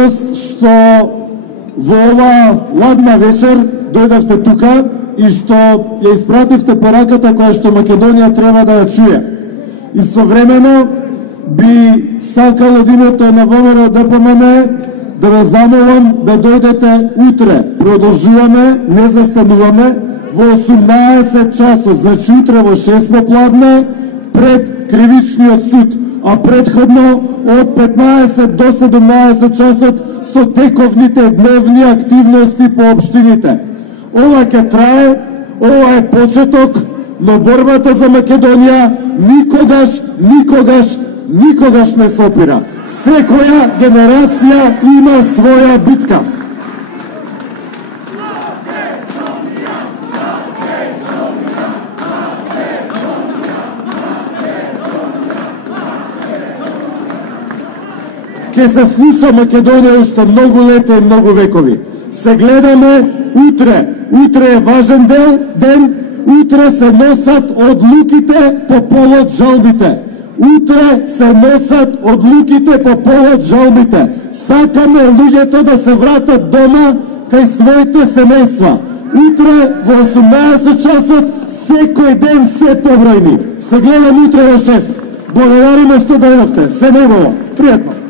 што во оваа ладна вечер дојдовте тука и што ја испративте пораката која што Македонија треба да ја чуе. Истовремено би сакал од името на ВМРО ДПМН да ве замолам да дојдете утре. Продолжуваме, не застануваме во 18 часот, значи утре во 6 попладне пред кривичниот суд, а предходно од 15 до 17 часот со тековните дневни активности по општините. Ова ќе трае, ова е почеток, но борбата за Македонија никогаш не се опира. Секоја генерација има своја битка. Ке се слуша Македонија уште многу лета и многу векови. Се гледаме утре. Утре е важен ден. Утре се носат одлуките по повод жалбите. Утре се носат одлуките по повод жалбите. Сакаме луѓето да се вратат дома кај своите семејства. Утре во 18 часот секој ден се побројни. Се гледаме утре во 6. Благодариме што дојдовте. Се негово. Пријатно.